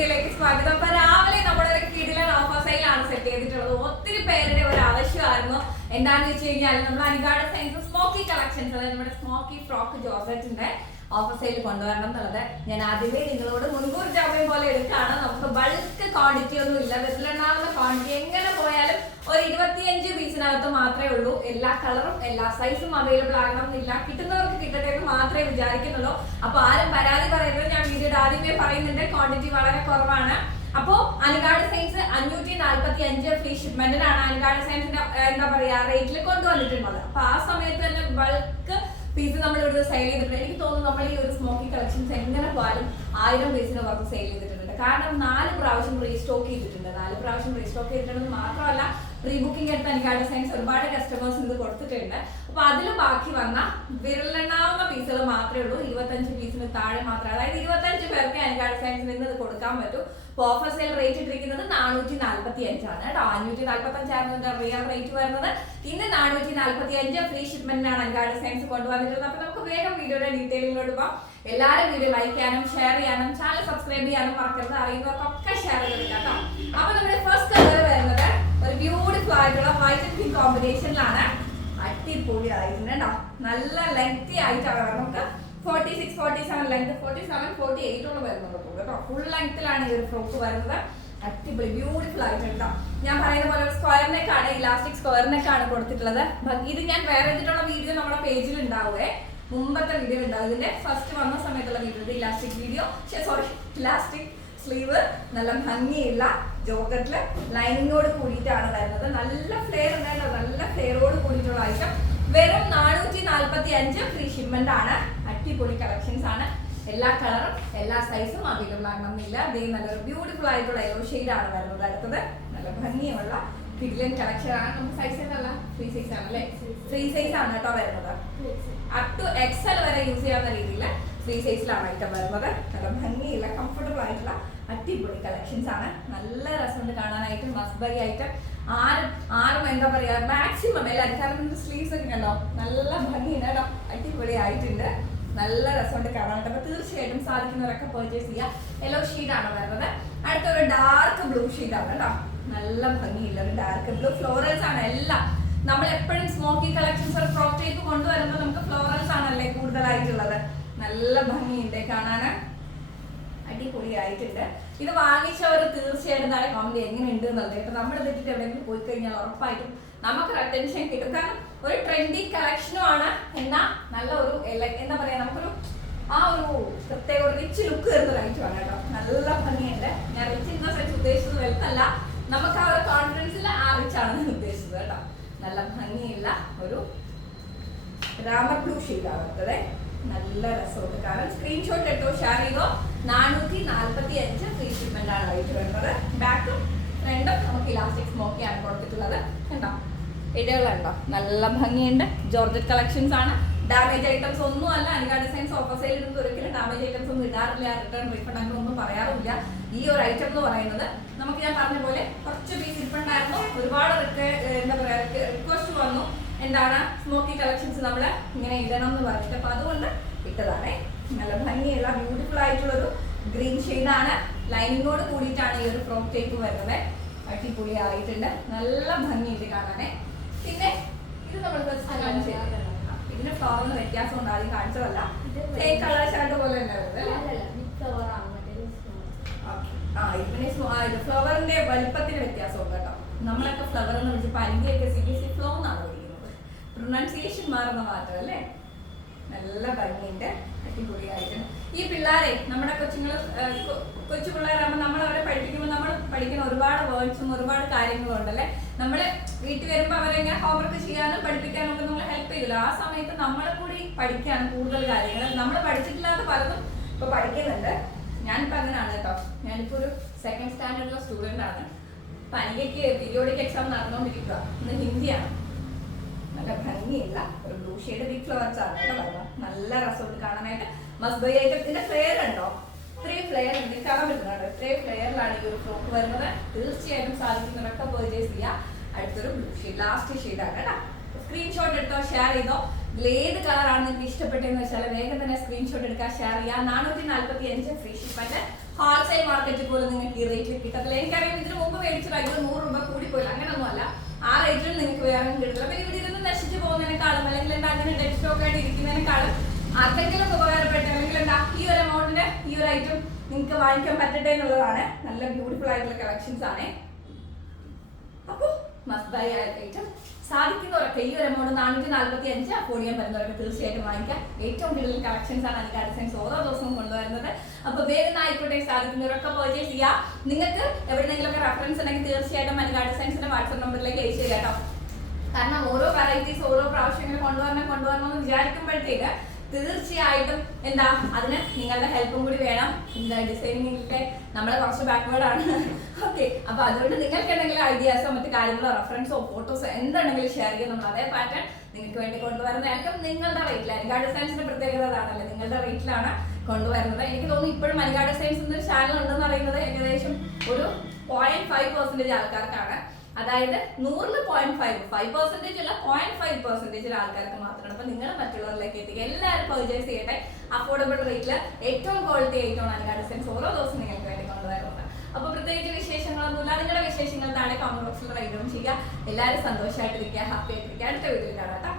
വീഡിയോയിലേക്ക് സ്വാഗതം. അപ്പൊ രാവിലെ നമ്മളൊരു കിടിലൻ ഓഫർ സെയിലാണ് സെറ്റ് ചെയ്തിട്ടുള്ളത്. ഒത്തിരി പേരുടെ ഒരു ആവശ്യമായിരുന്നു. എന്താന്ന് വെച്ച് കഴിഞ്ഞാൽ നമ്മൾ അനുഗാഡ സയൻസ് സ്മോക്കി കളക്ഷൻസ് അതായത് നമ്മുടെ സ്മോക്കി ഫ്രോക്ക് ജോസറ്റിന്റെ ഓഫർ സെയിൽ കൊണ്ടുവരണം എന്നുള്ളത് ഞാൻ ആദ്യമേ നിങ്ങളോട് മുൻകൂർ ജാമ്യം പോലെ എടുക്കുകയാണ് നമുക്ക് ബൾക്ക് ക്വാണ്ടിറ്റി ഒന്നും ഇല്ല വിസിലുണ്ടാകുന്ന ക്വാണ്ടിറ്റി എങ്ങനെ പോയാലും ഒരു ഇരുപത്തിയഞ്ച് പീസിനകത്ത് മാത്രമേ ഉള്ളൂ. എല്ലാ കളറും എല്ലാ സൈസും അവൈലബിൾ ആകണം എന്നില്ല കിട്ടുന്നവർക്ക് കിട്ടട്ടെ എന്ന് മാത്രമേ വിചാരിക്കുന്നുള്ളൂ. അപ്പൊ ആരും പരാതി പറയരുത്. ഞാൻ വീഡിയോയുടെ ആദ്യമേ പറയുന്നുണ്ട്. ക്വാണ്ടിറ്റി വളരെ കുറവാണ്. അപ്പോ അനുകാട് സൈൻസ് അഞ്ഞൂറ്റി നാല്പത്തി അഞ്ച് ഫ്രീ ഷിപ്മെന്റിനാണ് അനുകാട് സയൻസിന്റെ എന്താ പറയാ റേറ്റിൽ കൊണ്ടുവന്നിട്ടുള്ളത്. അപ്പൊ ആ സമയത്ത് തന്നെ ബൾക്ക് പീസ് നമ്മൾ ഇവിടെ സെയിൽ ചെയ്തിട്ടുണ്ട്. എനിക്ക് തോന്നുന്നു നമ്മൾ ഈ ഒരു സ്മോക്കി കളക്ഷൻസ് എങ്ങനെ പോയാലും ആയിരം പീസിന് വർക്ക് സെയിൽ ചെയ്തിട്ടുണ്ട്. കാരണം നാല് പ്രാവശ്യം റീസ്റ്റോക്ക് ചെയ്തിട്ടുണ്ട്. നാല് പ്രാവശ്യം റീസ്റ്റോക്ക് ചെയ്തിട്ടുണ്ടെന്ന് മാത്രമല്ല പ്രീ ബുക്കിംഗ് എടുത്ത് എനിക്ക് സയൻസ് ഒരുപാട് കസ്റ്റമേഴ്സ് ഇത് കൊടുത്തിട്ടുണ്ട്. അപ്പൊ അതിൽ ബാക്കി വന്ന വിരലെണ്ണാവുന്ന പീസുകൾ മാത്രമേ ഉള്ളൂ. ഇരുപത്തഞ്ച് പീസിന് താഴെ മാത്രമേ അതായത് ഇരുപത്തഞ്ച് പേർക്ക് എനിക്കാട് സയൻസിൽ നിന്ന് ഇത് കൊടുക്കാൻ പറ്റും. ഓഫർ സെയിൽ റേറ്റ് ഇട്ടിരിക്കുന്നത് നാനൂറ്റി നാല്പത്തി അഞ്ചാണ് കേട്ടോ. അഞ്ഞൂറ്റി നാല്പത്തി അഞ്ചായിരുന്നു റിയൽ റേറ്റ് വരുന്നത്. ഇന്ന് നാനൂറ്റി നാല്പത്തി അഞ്ച് ഫ്രീ ഷിപ്മെന്റിനാണ് എനിക്കാട് സയൻസ് കൊണ്ടുവന്നിട്ടുള്ളത്. അപ്പൊ നമുക്ക് വേഗം വീഡിയോയുടെ ഡീറ്റെയിലിങ്ങോട്ട് പോകാം എല്ലാവരും വീഡിയോ ലൈക്ക് ചെയ്യാനും ഷെയർ ചെയ്യാനും ചാനൽ സബ്സ്ക്രൈബ് ചെയ്യാനും മറക്കരുത്. അറിയുന്നവർക്കൊക്കെ ഷെയർ ചെയ്ത് കേട്ടോ അപ്പൊ നമ്മുടെ ഫസ്റ്റ് കളർ വരുന്നത് ഒരു ബ്യൂട്ടിഫുൾ ആയിട്ടുള്ള വൈറ്റ് ആൻഡ് പിങ്ക് കോമ്പിനേഷനിലാണ് അടിപൊളി ആയിട്ടുണ്ട് നല്ല ലെങ്തി ആയിട്ടാണ് നമുക്ക് forty six forty seven length forty seven forty എയ്റ്റോളം വരുന്നുണ്ട് കേട്ടോ ഫുൾ ലെങ്ത്തിലാണ് ഈ ഒരു ഫ്രോക്ക് വരുന്നത്. അടിപൊളി ബ്യൂട്ടിഫുൾ ആയിട്ടുണ്ട് ഞാൻ പറയുന്ന പോലെ സ്ക്വയറിനേക്കാണ് ഇലാസ്റ്റിക് സ്ക്വയറിനേക്കാണ് കൊടുത്തിട്ടുള്ളത്. ഇത് ഞാൻ വേറെ ചെയ്തിട്ടുള്ള വീഡിയോ നമ്മുടെ പേജിൽ ഉണ്ടാവുമേ മുമ്പത്തെ വീഡിയോ ഉണ്ടാവും ഇതിന്റെ ഫസ്റ്റ് വന്ന സമയത്തുള്ള വീഡിയോ ഇത് elastic video sorry elastic sleeve നല്ല ഭംഗിയുള്ള ജോക്കറ്റിൽ ലൈനിങ്ങോട് കൂടിയിട്ടാണ് വരുന്നത്. നല്ല ഫ്ലെയർ ഉണ്ടായിരുന്നത് നല്ല ഫ്ലെയറോട് കൂടിയിട്ടുള്ള ഐറ്റം വെറും നാനൂറ്റി നാല്പത്തി അഞ്ച് ഫ്രീ ഷിപ്മെന്റ് ആണ്. അടിപൊളി കളക്ഷൻസ് ആണ്. എല്ലാ കളറും എല്ലാ സൈസും അവൈലബിൾ ആകണമെന്നില്ല അതേ നല്ലൊരു ബ്യൂട്ടിഫുൾ ആയിട്ടുള്ള യെല്ലോ ആണ് വരുന്നത്. അടുത്തത് നല്ല ഭംഗിയുള്ള കിഡിലൻ കളക്ഷൻ ആണ്. നമുക്ക് സൈസ് എന്നല്ല ഫ്രീ സൈസ് ആണ് അല്ലേ ഫ്രീ സൈസ് ആണ് കേട്ടോ വരുന്നത്. അപ് ടു എക്സൽ വരെ യൂസ് ചെയ്യാവുന്ന രീതിയിൽ ഫ്രീ സൈസിലാണ് ഐറ്റം വരുന്നത്. നല്ല ഭംഗിയുള്ള കംഫർട്ടബിൾ ആയിട്ടുള്ള അടിപൊളി കളക്ഷൻസ് ആണ്. നല്ല രസമുണ്ട് കാണാനായിട്ട് മസ്ബറി ഐറ്റം ആരും ആരും എന്താ പറയാ മാക്സിമം എല്ലാവരും കാരണം സ്ലീവ്സ് ഒക്കെ ഉണ്ടോ നല്ല ഭംഗിയുണ്ട് കേട്ടോ. അടിപൊളി ആയിട്ടുണ്ട്. നല്ല രസമുണ്ട് കാണാനായിട്ട്. അപ്പൊ തീർച്ചയായിട്ടും സാധിക്കുന്നവരൊക്കെ പർച്ചേസ് ചെയ്യുക യെല്ലോ ആണ് വരുന്നത്. അടുത്തൊരു ഡാർക്ക് ബ്ലൂ ആണ് കേട്ടോ. നല്ല ഭംഗിയുള്ള ഒരു ഡാർക്ക് ബ്ലൂ ഫ്ലോറൽസ് ആണ് എല്ലാം. നമ്മൾ എപ്പോഴും സ്മോക്കി കളക്ഷൻസ് ഒരു ഫ്രോക്ക് കൊണ്ടുവരുമ്പോൾ നമുക്ക് ഫ്ലോറൽസ് ആണല്ലേ കൂടുതലായിട്ടുള്ളത്? നല്ല ഭംഗിയുണ്ട് കാണാന്. അടിപൊളിയായിട്ടുണ്ട്. ഇത് വാങ്ങിച്ചവർ തീർച്ചയായിട്ടും നാളെ കമന്റ് എങ്ങനെയുണ്ട് എന്നുള്ളത് കേട്ടോ. നമ്മൾ ഇതിട്ട് എവിടെയെങ്കിലും പോയി കഴിഞ്ഞാൽ ഉറപ്പായിട്ടും നമുക്കൊരു അറ്റൻഷൻ കിട്ടും. കാരണം ഒരു ട്രെൻഡി കളക്ഷനും ആണ്. എന്നാ നല്ല ഒരു എന്താ പറയാ നമുക്കൊരു ആ ഒരു പ്രത്യേക ഒരു റിച്ച് ലുക്ക് വരുന്ന ഐറ്റമാണ് കേട്ടോ. നല്ല ഭംഗിയുണ്ട്. ഞാൻ റിച്ച് ഇന്ന സെൻസ് ഉദ്ദേശിച്ചത് വെൽത്തല്ല നമുക്ക് ആ ഒരു കോൺഫിഡൻസിൽ ആ റിച്ച് ആണ് ഞാൻ ഉദ്ദേശിച്ചത് കേട്ടോ നല്ല ഭംഗിയുള്ള ഒരു രാമർ ബ്ലൂ ഷെയ്ഡാണ് അടുത്തത് നല്ല രസമുണ്ട്. കാരണം സ്ക്രീൻഷോട്ട് എടുത്തോ ഷെയർ ചെയ്തോ നാനൂറ്റി നാൽപ്പത്തി അഞ്ച് ഫ്രീ ഷിപ്മെന്റ് ആണ് റേറ്റ് വരുന്നത്. ബാക്കും രണ്ടും നമുക്ക് ഇലാസ്റ്റിക് സ്മോക്കിയാണ് കൊടുത്തിട്ടുള്ളത്. കണ്ടോ? ഇടകളുണ്ടോ? നല്ല ഭംഗിയുണ്ട്. ജോർജറ്റ് കളക്ഷൻസ് ആണ്. ഡാമേജ് ഐറ്റംസ് ഒന്നും അല്ല. അനിക ഡിസൈൻസ് ഓഫർ സെയിൽ ഒരിക്കലും ഡാമേജ് ഐറ്റംസ് ഒന്നും ഇടാറില്ല. റിട്ടേൺ റീഫണ്ട് അങ്ങനെ ഒന്നും പറയാറില്ല. ഈ ഒരു ഐറ്റം എന്ന് പറയുന്നത് നമുക്ക് ഞാൻ പറഞ്ഞ പോലെ കുറച്ച് പീസ് ഇരിപ്പുണ്ടായിരുന്നു ഒരുപാട് റിക്വ- ഏർ എന്താ പറയാ റിക്വസ്റ്റ് വന്നു എന്താണ്? സ്മോക്കി കളക്ഷൻസ് നമ്മൾ ഇങ്ങനെ ഇടണം എന്ന് പറഞ്ഞിട്ട് അപ്പൊ അതുകൊണ്ട് ഇട്ടതാണേ. നല്ല ഭംഗിയുള്ള ബ്യൂട്ടിഫുൾ ആയിട്ടുള്ള ഒരു ഗ്രീൻ ആണ്. ലൈനിങ്ങോട് കൂടിയിട്ടാണ് ഈ ഒരു ഫ്രോക്ക് ടൈപ്പ് വരുന്നത്. അടിപൊളി ആയിട്ടുണ്ട് നല്ല ഭംഗിയുണ്ട് കാണാനേ. പിന്നെ ഇത് നമ്മൾ ഇതിന്റെ ഫ്ലവറിന് വ്യത്യാസം ഉണ്ട് ആദ്യം കാണിച്ചതല്ല. സെയിം കളർ ഷർട്ട് പോലെ ഫ്ലവറിന്റെ വലിപ്പത്തിന് വ്യത്യാസമുണ്ട് കേട്ടോ. നമ്മളൊക്കെ ഫ്ലവർ എന്ന് വിളിച്ച് പനിയൊക്കെ സി ബി സി ഫ്ലോ എന്നാണ് പ്രൊനൗൺസിയേഷൻ മാറുന്ന മാറ്റം അല്ലേ? നല്ല ഭംഗിയുണ്ട് അടിപൊളിയായിട്ട് ഈ പിള്ളേരെ നമ്മുടെ കൊച്ചുങ്ങൾ കൊച്ചു പിള്ളേരാകുമ്പോൾ നമ്മൾ അവരെ പഠിപ്പിക്കുമ്പോൾ നമ്മൾ പഠിക്കുന്ന ഒരുപാട് വേർഡ്സും ഒരുപാട് കാര്യങ്ങളും ഉണ്ടല്ലേ നമ്മൾ വീട്ടിൽ വരുമ്പോൾ അവരെ ഇങ്ങനെ ഹോംവർക്ക് ചെയ്യാനും പഠിപ്പിക്കാനും ഒക്കെ നമ്മൾ ഹെൽപ്പ് ചെയ്യില്ല ആ സമയത്ത് നമ്മളെ കൂടി പഠിക്കാനും കൂടുതൽ കാര്യങ്ങൾ നമ്മൾ പഠിച്ചിട്ടില്ലാത്ത പലതും ഇപ്പൊ പഠിക്കുന്നുണ്ട്. ഞാനിപ്പോ അങ്ങനെയാണ് കേട്ടോ. ഞാനിപ്പോ ഒരു സെക്കൻഡ് സ്റ്റാൻഡേർഡിലെ സ്റ്റുഡന്റ് ആണ്. പനികയ്ക്ക് പീരിയോഡിക് എക്സാം നടന്നുകൊണ്ടിരിക്കുക ഇന്ന് ഹിന്ദിയാണ്. ഭംഗിയുള്ള ഒരു ബ്ലൂ ഷെയ്ഡ് ബിഗ് ഫ്ലവർസ് ആണ് കേട്ടോ നല്ല രസമുണ്ട് കാണാനായിട്ട്. മസ്ബൈ ഐറ്റത്തിന്റെ ഫ്ലെയർ ഉണ്ടോ? ഇത്രയും ഫ്ലെയർ ഉണ്ട്. കാണാൻ പറ്റുന്നുണ്ട് ഇത്രയും ഫ്ലെയറിലാണ് ഈ ഒരു ഫ്രോക്ക് വരുന്നത്. തീർച്ചയായിട്ടും സാധിക്കുന്നവരൊക്കെ പെർച്ചേസ് ചെയ്യുക അടുത്തൊരു ബ്ലൂ ഷെയ്ഡ് ലാസ്റ്റ് ഷെയ്ഡാണ് കേട്ടോ. സ്ക്രീൻഷോട്ട് എടുത്തോ ഷെയർ ചെയ്തോ. ഏത് കളറാണ് നിങ്ങൾക്ക് ഇഷ്ടപ്പെട്ടെന്ന് വെച്ചാൽ വേഗം തന്നെ സ്ക്രീൻഷോട്ട് എടുക്കാൻ ഷെയർ ചെയ്യുക. നാനൂറ്റി നാല്പത്തി അഞ്ച് ഫ്രീ ഷിപ്പന്റെ ഹോൾസെയിൽ മാർക്കറ്റ് പോലും നിങ്ങൾക്ക് ഈ റേറ്റിൽ കിട്ടത്തില്ല. എനിക്കറിയാം ഇതിന് മുമ്പ് മേടിച്ച ബാഗ് നൂറ് രൂപ കൂടിപ്പോയില്ല അങ്ങനെയൊന്നുമല്ല ആ റേറ്റിൽ നിങ്ങൾക്ക് വേറെ കിട്ടില്ല അപ്പൊ ഇവിടെ ഇരുന്ന് നശിച്ചു പോകുന്നതിനേക്കാളും അല്ലെങ്കിൽ എന്താ അങ്ങനെ ഡെഡ് സ്റ്റോക്ക് ആയിട്ട് ഇരിക്കുന്നതിനേക്കാളും ആർക്കെങ്കിലും ഉപകാരപ്പെട്ട അല്ലെങ്കിൽ എന്താ ഈ ഒരു എമൗണ്ടിന്റെ ഈ ഒരു ഐറ്റം നിങ്ങൾക്ക് വാങ്ങിക്കാൻ പറ്റട്ടെ എന്നുള്ളതാണ് നല്ല ബ്യൂട്ടിഫുൾ ആയിട്ടുള്ള കളക്ഷൻസ് ആണ്. അപ്പൊ മസ്റ്റ് ഐറ്റം സാധിക്കുന്നവരൊക്കെ ഈ ഒരു എമൗണ്ട് നാനൂറ്റി നാല്പത്തി അഞ്ച് അഫോർഡ് ചെയ്യാൻ പറ്റുന്നവരൊക്കെ തീർച്ചയായിട്ടും വാങ്ങിക്കാം. ഏറ്റവും കൂടുതൽ കളക്ഷൻസ് ആണ് അതിന്റെ ഡിസൈൻസ് ഓരോ ദിവസവും കൊണ്ടുവരുന്നത്. അപ്പൊ വേഗം ആയിക്കോട്ടെ സാധിക്കുന്നവരൊക്കെ പർച്ചേസ് ചെയ്യാം. നിങ്ങൾക്ക് എവിടെയെങ്കിലും ഒക്കെ റെഫറൻസ് ഉണ്ടെങ്കിൽ തീർച്ചയായിട്ടും അതിന്റെ അഡ്സൻസിന്റെ വാട്സ്ആപ്പ് നമ്പറിലേക്ക് അയച്ചു തരാം കാരണം ഓരോ വെറൈറ്റീസ് ഓരോ പ്രാവശ്യം ഇങ്ങനെ കൊണ്ടുവരണം കൊണ്ടുവരണം എന്ന് വിചാരിക്കുമ്പോഴത്തേക്ക് തീർച്ചയായിട്ടും എന്താ അതിന് നിങ്ങളുടെ ഹെൽപ്പും കൂടി വേണം. എന്താ ഡിസൈനിങ്ങിലൊക്കെ നമ്മളെ കുറച്ച് ബാക്ക്വേർഡ് ആണ്. ഓക്കെ അപ്പൊ അതുകൊണ്ട് നിങ്ങൾക്ക് എന്തെങ്കിലും ഐഡിയാസോ മറ്റു കാര്യങ്ങളോ റെഫറൻസോ ഫോട്ടോസോ എന്താണെങ്കിലും ഷെയർ ചെയ്യാം നമ്മൾ അതേ പാറ്റേൺ നിങ്ങൾക്ക് വേണ്ടി കൊണ്ടുവരുന്നതായിരിക്കും നിങ്ങളുടെ റേറ്റിൽ അനികാ ഡിസൈൻസിന്റെ പ്രത്യേകത അതാണല്ലോ. നിങ്ങളുടെ റേറ്റിലാണ് കൊണ്ടുവരുന്നത്. എനിക്ക് തോന്നുന്നു ഇപ്പോഴും അനികാ സയൻസ് എന്നൊരു ചാനൽ ഉണ്ടെന്ന് അറിയുന്നത് ഏകദേശം ഒരു പോയിന്റ് ഫൈവ് പെർസെന്റേജ് ആൾക്കാർക്കാണ്. അതായത് നൂറിൽ പോയിന്റ് ഫൈവ് ഫൈവ് പെർസെന്റേജ് അല്ല പോയിന്റ് ഫൈവ് പെർസെന്റേജ് ആൾക്കാർക്ക് മാത്രമാണ്. അപ്പൊ നിങ്ങൾ മറ്റുള്ളവരിലേക്ക് എത്തിക്കുക. എല്ലാവരും പർച്ചേസ് ചെയ്യട്ടെ അഫോർഡബിൾ റേറ്റിൽ ഏറ്റവും ക്വാളിറ്റി ഏറ്റവും നല്ല ഡിസൈൻസ് ഓരോ ദിവസം നിങ്ങൾക്ക് വേണ്ടി കൊണ്ടുവരുന്നത് അപ്പൊ പ്രത്യേകിച്ച് വിശേഷങ്ങളൊന്നുമില്ല. നിങ്ങളുടെ വിശേഷങ്ങൾ താഴെ കമന്റ് ബോക്സിൽ റൈഡും ചെയ്യുക. എല്ലാവരും സന്തോഷമായിട്ടിരിക്കുക. ഹാപ്പി ആയിട്ടിരിക്കുക. അടുത്ത വീഡിയോയിൽ കാണാം